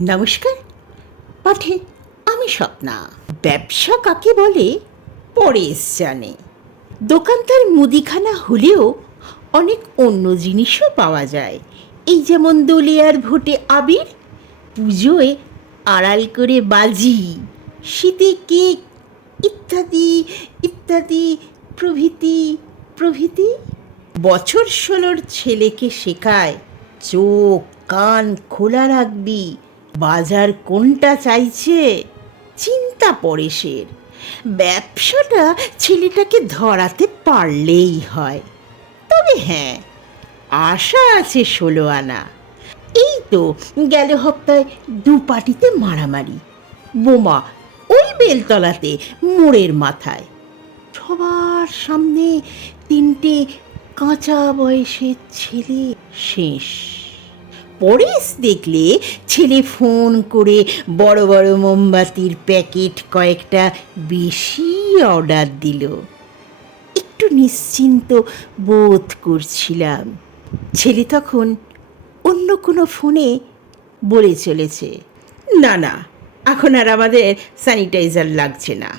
নমস্কার, পাঠে আমি স্বপ্না। ব্যবসা কাকে বলে পরেশ জানে। দোকানদার মুদিখানা হলেও অনেক অন্য জিনিসও পাওয়া যায়। এই যেমন দোলিয়ার ভোটে আবির, পুজোয় আড়াল করে বাজি, শীতে কেক, ইত্যাদি ইত্যাদি, প্রভৃতি প্রভৃতি। বছর 16 ছেলেকে শেখায়, চোখ কান খোলা রাখবি, বাজার কোনটা চাইছে। চিন্তা পরেশের, ব্যবসাটা ছেলেটাকে ধরাতে পারলেই হয়। তবে হ্যাঁ, আশা আছে 16 আনা। এই তো গেল হপ্তায় 2 পার্টিতে মারামারি, বোমা, ওই বেলতলাতে মোড়ের মাথায়। সবার সামনে 3টে কাঁচা বয়সের ছেলে শেষ। পরেশ দেখলে ছেলে ফোন করে বড় বড় মোমবাতির প্যাকেট কয়েকটা বেশি অর্ডার দিল। একটু নিশ্চিন্ত বোধ করছিলাম। ছেলে তখন অন্য কোনো ফোনে বলে চলেছে, না না, এখন আর আমাদের স্যানিটাইজার লাগছে না।